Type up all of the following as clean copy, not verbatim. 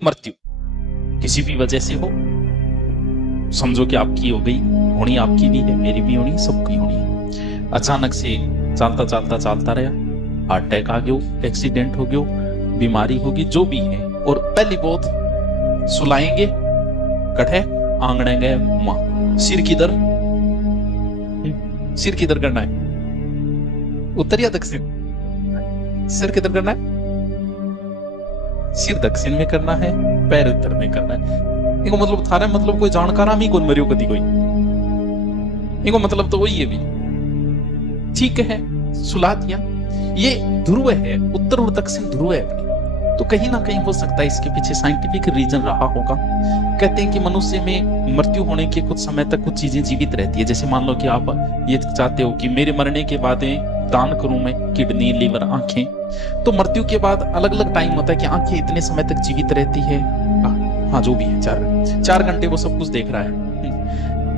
मृत्यु किसी भी वजह से हो, समझो कि आपकी हो गई, होनी आपकी भी है, मेरी भी होनी, सबकी होनी है। अचानक से चलता रहा, हार्ट अटैक आ गयो, एक्सीडेंट हो गयो, बीमारी होगी, जो भी है, और पहली बहुत सुलाएंगे, कठे आंगने गए मां, सिर किधर करना है, उत्तर या दक्षिण? सिर किधर करना है? सिर दक्षिण में करना है, पैर उत्तर में करना है। इनको मतलब थारे मतलब कोई जानकार आमी कौन मरियो कदी कोई, इनको मतलब तो वही है भी, ठीक है, सुला दिया। ये ध्रुव है, उत्तर और दक्षिण ध्रुव है अपनी, तो कहीं ना कहीं हो सकता है इसके पीछे साइंटिफिक रीजन रहा होगा। कहते हैं कि मनुष्य में मृत्यु होने के कुछ समय तक कुछ चीजें जीवित रहती है। जैसे मान लो कि आप ये चाहते हो कि मेरे मरने के बाद दान करूं मैं किडनी, लीवर, आंखें, तो मृत्यु के बाद अलग अलग टाइम होता है कि आंखें इतने समय तक जीवित रहती है, हाँ जो भी है, 4 घंटे वो सब कुछ देख रहा है,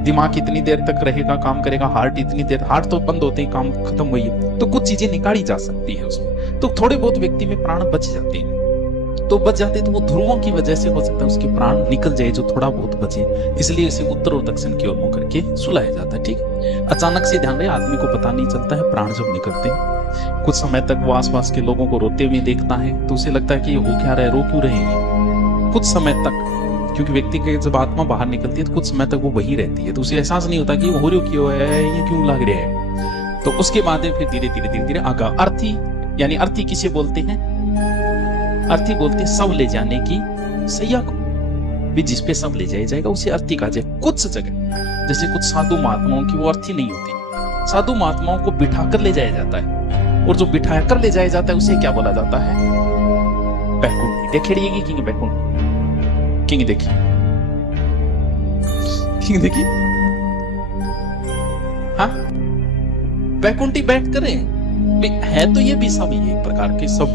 दिमाग इतनी देर तक रहेगा, काम करेगा, हार्ट इतनी देर, हार्ट तो बंद होते ही काम खत्म हुई है, तो कुछ चीजें निकाली जा सकती है उसमें, तो थोड़े बहुत व्यक्ति में प्राण बच जाते हैं, तो बच जाते तो वो ध्रुवों की वजह से हो सकता है उसके प्राण निकल जाए, जो थोड़ा बहुत बचे, इसलिए इसे उत्तर और दक्षिण की ओर मुंह करके सुलाया जाता है। ठीक, अचानक से ध्यान रहे, आदमी को पता नहीं चलता है प्राण जब निकलते हैं, कुछ समय तक वो आसपास के लोगों को रोते हुए देखता है, तो उसे लगता है कि ये हो क्या रहा है, रो क्यों रहे हैं, कुछ समय तक, क्योंकि व्यक्ति के जब आत्मा बाहर निकलती है तो कुछ समय तक वो वही रहती है, तो उसे एहसास नहीं होता कि हो रही क्यों है, ये क्यों लग रहा है। तो उसके बाद फिर धीरे धीरे आगा अर्थी, यानी अर्थी किसे बोलते हैं? अर्थी बोलते हैं सब ले जाने की सैया को भी, जिस पे सब ले जाया जाएगा उसे अर्थी कहा जाए। कुछ जगह जैसे कुछ साधु महात्माओं की वो अर्थी नहीं होती, साधु महात्माओं को बिठाकर ले जाया जाता है, और जो बिठा कर ले जाया जाता है उसे क्या बोला जाता है? बैकुंठी। देखेड़िएगी किंग बैकुंठ, किंग देखिए, किंग देखिए, हाँ बैकुंठी बैठ करें है, तो ये भी सब एक प्रकार के सब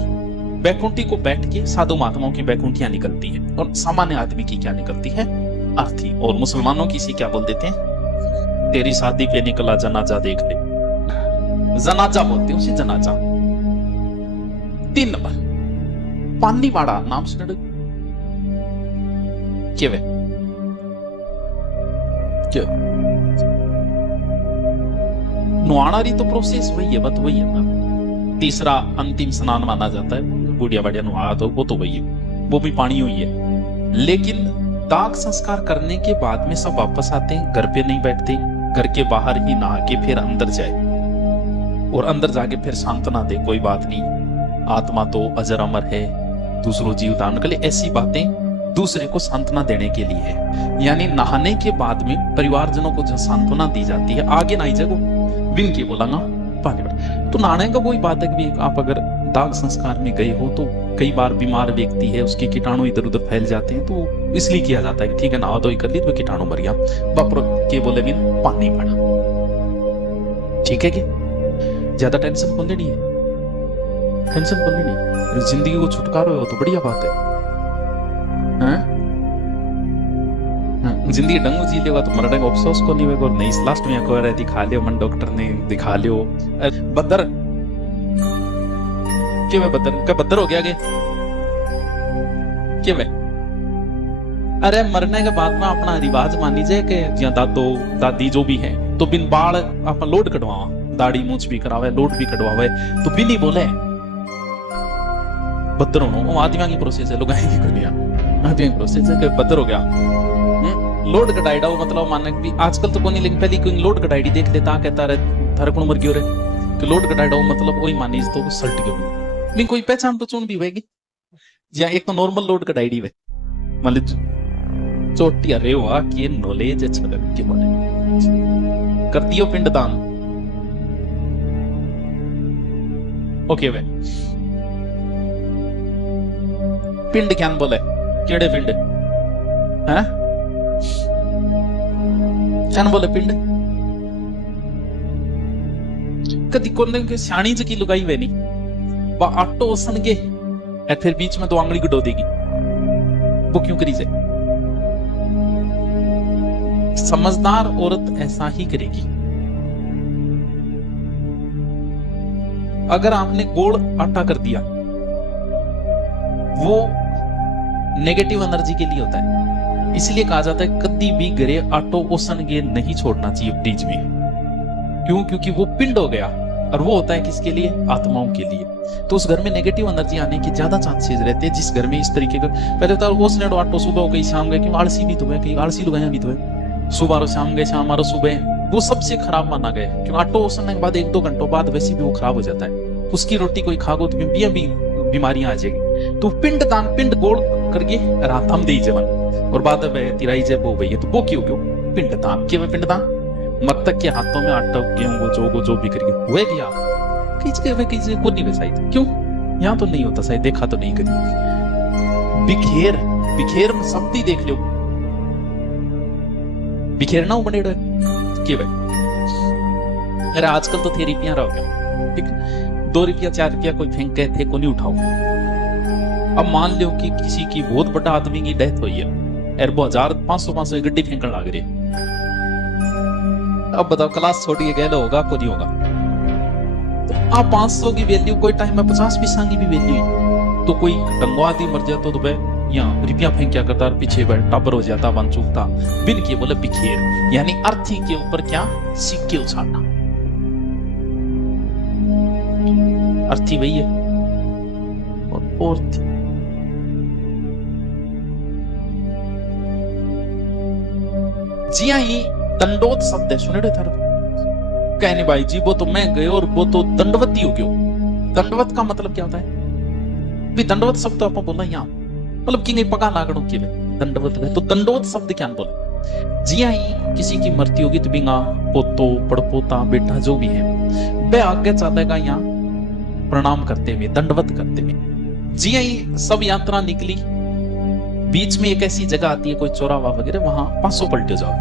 बैकुंठी को बैठ के साधु महात्माओं की बैकुंठियां निकलती है, और सामान्य आदमी की क्या निकलती है? अर्थी। और मुसलमानों की इसे क्या बोल देते हैं? तेरी शादी पे निकला जनाजा देख ले, जनाजा बोलते हैं उसे, जनाजा। 3 नंबर पानी वाड़ा, नाम सुन क्या वे क्या नुआना रही, तो प्रोसेस वही है, बट वही है ना। तीसरा अंतिम स्नान माना जाता है, बुढ़िया बढ़िया नुआ, तो वो तो वही है, वो भी पानी हुई है। लेकिन दाग संस्कार करने के बाद में सब वापस आते हैं, घर पे नहीं बैठते, घर के बाहर ही नहा के फिर अंदर जाए, और अंदर जाके फिर सांत्वना दे, कोई बात नहीं, आत्मा तो अजर अमर है, दूसरों जीव दान कर ले, ऐसी बातें दूसरे को सांत्वना देने के लिए है। यानी नहाने के बाद में परिवारजनों को जो सांत्वना दी जाती है, आगे ना जगो बिन के बोलांगा पानी पर, तो नहाने का कोई बात है कि आप अगर दाग संस्कार में गए हो, तो कई बार बीमार व्यक्ति है, उसके कीटाणु इधर उधर फैल जाते हैं, तो इसलिए किया जाता है कि ठीक है नहा धोई कर ली तो कीटाणु मर गया, बापर के बोले बिन पानी पड़ा। ठीक है, कि ज्यादा टेंशन खोलने नहीं है, टेंशन खोलने नहीं, जिंदगी को छुटकारा हो तो बढ़िया बात है। जिंदगी ढंग जी लेगा तो मरने का अफसोस को नहीं होगा, नहीं लास्ट में कह रहे दिखा लियो मन, डॉक्टर ने दिखा लियो बदर क्यों है, बदर क्या बदर हो गया के क्यों है? अरे मरने के बाद में अपना रिवाज मान लीजिए कि या दादो दादी जो भी है, तो बिन बाल अपन लोड कटवावा, दाढ़ी मूछ भी करावे, लोड भी कटवावे, तो बिन ही बोले बदर होना, आदमियों की प्रोसेस है, लोग की दुनिया आदमियों की प्रोसेस है कि बदर हो गया, लोड कटाइडा, मतलब माने भी आजकल तो कोई, लेकिन पहले कोई लोड कटाइडी देख लेता, कहता रहे थारे कौन मर गयो रे, कि लोड कटाइडा मतलब वही मानी तो सल्ट गयो, लेकिन कोई पहचान तो चुन भी होगी, या एक तो नॉर्मल लोड कटाइडी वे, मतलब चोटी अरे वाह की नॉलेज है छगर के बोले कर दियो पिंडदान। ओके वे पिंड क्या बोले, केड़े पिंड हैं, क्या बोले पिंड, कदी कोने के सियाणी ज की लुगाई वे नहीं, बा आटो ओसन गे और फिर बीच में 2 आंगली गडो देगी, वो क्यों करी जाए? समझदार औरत ऐसा ही करेगी। अगर आपने गोल आटा कर दिया, वो नेगेटिव एनर्जी के लिए होता है। इसलिए कहा जाता है कभी भी घरे आटो ओसन गे नहीं छोड़ना चाहिए फ्रिज में। क्यों? क्योंकि वो पिंड हो गया और वो होता है किसके लिए? आत्माओं के लिए। तो उस घर में नेगेटिव एनर्जी आने की ज्यादा चांसेस रहते हैं जिस घर में इस तरीके का। पहले तो ओसने आटो सुबह हो गई शाम गए, क्यों आलसी भी तो है, कहीं आलसी लोग भी तो है, सुबह रो शाम गए शाम सुबह, वो सबसे खराब माना गया। क्यों? आटो ओसने के बाद 1-2 घंटों बाद वैसे भी वो खराब हो जाता है। उसकी रोटी कोई खागो तो भी बीमारियां आ जाएगी। तो पिंड दान, पिंड गोल करके रात हम दे जीवन और बाद में तिराई जब वो भैया तो वो क्यों पिंड दान के पिंड दान मत तक के हाथों में आटा गेहूं जो भी करके हुए क्या किसी को नहीं वैसा। क्यों? यहाँ तो नहीं होता शायद, देखा तो नहीं कभी। बिखेर बिखेर शब्द ही देख लो, बिखेरना बने के भाई। अरे आजकल तो थेरेपियां रहो ठीक, 2 रुपया 4 रुपया कोई फेंक गए थे को नहीं उठाओ। अब मान लो कि किसी की बहुत बड़ा आदमी की डेथ हुई है और वो 1500 गड्डी फेंकने लग रही है। अब बताओ क्लास छोटी गए होगा को नहीं होगा? तो आप 500 की वैल्यू कोई टाइम में 50 पैसा की भी वैल्यू। तो कोई टंगवा दी मर जाता तो भाई यहाँ रुपया फेंक क्या करता, पीछे टापर हो जाता, बन चुकता। बिन के बोले बिखेर, यानी अर्थी के ऊपर क्या? सिक्के उछालना। अर्थी वही है और जी ही दंडोत शब्द है, सुने थर कहने भाई जी वो तो मैं गए और वो तो दंडवती हो गयो। दंडवत का मतलब क्या होता है? भी दंडवत शब्द तो आप बोला यहाँ मतलब कि नहीं पका लागणों की दंडवत है। तो दंडोत शब्द क्या बोले? जी ही किसी की मृत्यु होगी तो बिंगा पोतो पड़पोता बेटा जो भी है वे आगे चलेगा यहाँ प्रणाम करते हुए, दंडवत करते हुए। जी ही सब यात्रा निकली, बीच में एक ऐसी जगह आती है कोई चौराहा वगैरह, वहां 500 पलटे जाओ।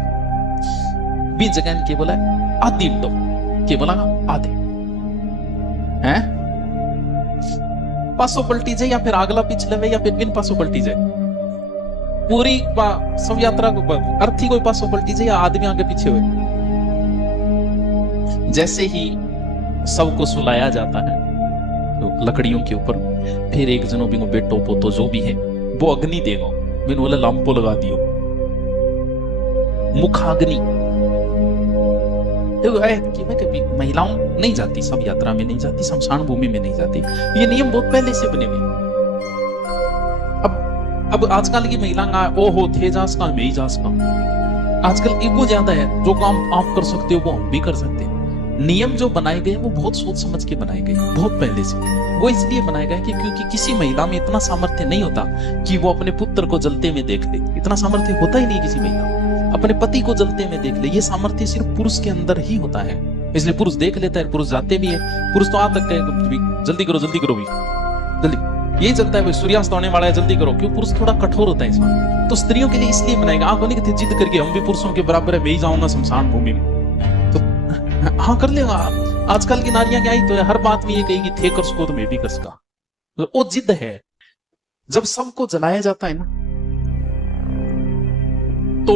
बीच जगह के बोला आधी दो के बोला आधे हैं 500 पलटी जाए या फिर अगला पिछले में या फिर बिन 500 पलटी जाए। पूरी सब यात्रा को अर्थी कोई 500 पलटी जाए या आदमी आगे पीछे हुए। जैसे ही सबको सुलाया जाता है तो लकड़ियों के ऊपर, फिर एक जनों भी बेटो पोतो जो भी है वो अग्नि देगा। मैंने बोला लांपो लगा दियो, मुखाग्नि। कभी महिलाओं नहीं जाती, सब यात्रा में नहीं जाती, शमशान भूमि में नहीं जाती। ये नियम बहुत पहले से बने हुए। अब आजकल की महिला ओ हो थे जास का मैं जास का, आजकल ईगो ज्यादा है। जो काम आप कर सकते हो वो हम भी कर सकते हैं। नियम जो बनाए गए वो बहुत सोच समझ के बनाए गए, बहुत पहले से। वो इसलिए बनाए गए कि क्योंकि किसी महिला में इतना सामर्थ्य नहीं होता कि वो अपने पुत्र को जलते में देख ले। इतना सामर्थ्य होता ही नहीं किसी महिला, अपने पति को जलते में देख ले। ये सामर्थ्य सिर्फ पुरुष के अंदर ही होता है, इसलिए पुरुष देख लेता है, पुरुष जाते भी है। पुरुष तो आज तक जल्दी करो भी जल्दी यही चलता है, भाई सूर्यास्त होने वाला है जल्दी करो। क्यों? पुरुष थोड़ा कठोर होता है इसमें। तो स्त्रियों के लिए इसलिए बनाएगा, आप नहीं कहते जिद करके हम भी पुरुषों के बराबर है, मैं ही जाऊंगा शमशान भूमि में, तो हाँ कर लेगा। आजकल की नारियां क्या ही तो है, हर बात में ये कहेगी थे कर सको तो मैं भी कर सका। तो वो जिद है। जब सबको जलाया जाता है ना तो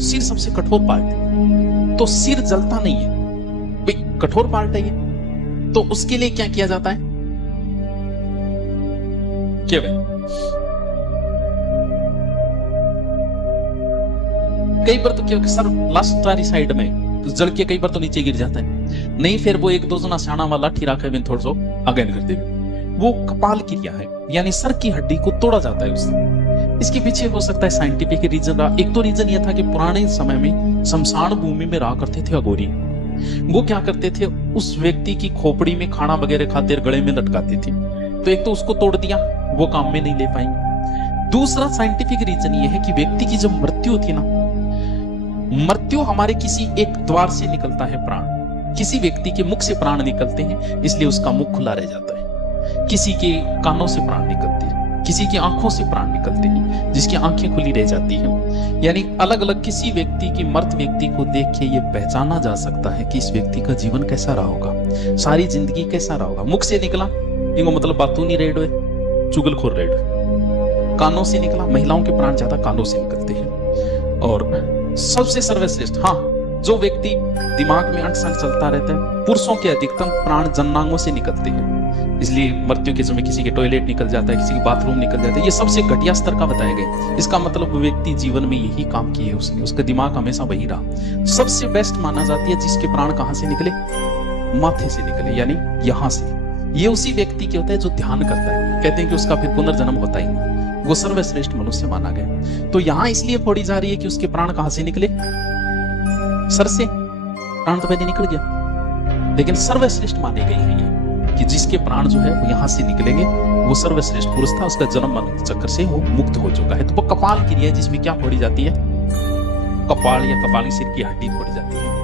सिर सबसे कठोर पार्ट है, तो सिर जलता नहीं है, भाई कठोर पार्ट है ये। तो उसके लिए क्या किया जाता है? क्या भाई कई बार तो क्या सर लास्ट वाली साइड में जल के कई बार तो नीचे गिर जाता है। नहीं फिर वो 1-2 जना सियाना वाला ठिरा के थोड़ा सो आगे करते हुए वो कपाल क्रिया है, यानी सर की हड्डी को तोड़ा जाता है उससे। इसके पीछे हो सकता है साइंटिफिक रीजन रहा। एक तो रीजन यह था कि पुराने समय में शमशान भूमि में रहा करते थे अघोरी। वो क्या करते थे, उस व्यक्ति की खोपड़ी में खाना वगैरह खाते गले में लटकाते थे। तो एक तो उसको तोड़ दिया, वो काम में नहीं ले पाएंगे। दूसरा साइंटिफिक रीजन ये है कि व्यक्ति की जब मृत्यु होती है ना, मृत्यु हमारे किसी एक द्वार से निकलता है प्राण, किसी व्यक्ति के मुख से प्राण निकलते हैं, इसलिए उसका मुख खुला रह जाता है। किसी के कानों से प्राण निकलते हैं, किसी की आंखों से प्राण निकलते हैं, जिसकी आंखें खुली रह जाती हैं। यानी अलग अलग किसी व्यक्ति की मृत व्यक्ति को देख के ये पहचाना जा सकता है कि इस व्यक्ति का जीवन कैसा रहा होगा, सारी जिंदगी कैसा रहा होगा। मुख से निकला इनको मतलब बातू नहीं रेड हुए, चुगलखोर रेड। कानों से निकला, महिलाओं के प्राण ज्यादा कानों से निकलते हैं। और सबसे सर्वश्रेष्ठ, हाँ जो व्यक्ति दिमाग में अनशन चलता रहता है, पुरुषों के अधिकतम प्राण जननांगों से निकलते हैं, इसलिए मृत्यु के समय किसी के टॉयलेट निकल जाता है, किसी के बाथरूम निकल जाता है, ये सबसे घटिया स्तर का बताया गया। इसका मतलब वो व्यक्ति जीवन में यही काम किए उसने, उसका दिमाग हमेशा वही रहा। सबसे बेस्ट माना जाती है जिसके प्राण कहां से निकले, माथे से निकले, यानी यहां से। ये उसी व्यक्ति के होता है जो ध्यान करता है, कहते हैं कि उसका फिर पुनर्जन्म होता ही नहीं, वो सर्वश्रेष्ठ मनुष्य माना गया। तो यहां इसलिए फोड़ी जा रही है कि उसके प्राण कहां से निकले, सर से। प्राण तो पहले निकल गया, लेकिन सर्वश्रेष्ठ माने गए हैं ये, कि जिसके प्राण जो है वो यहां से निकलेंगे, वो सर्वश्रेष्ठ पुरुष था, उसका जन्म मरण चक्र से वो मुक्त हो चुका है। तो वो कपाल क्रिया है जिसमें क्या फोड़ी जाती है, कपाल या कपाली सिर की हड्डी फोड़ी जाती है।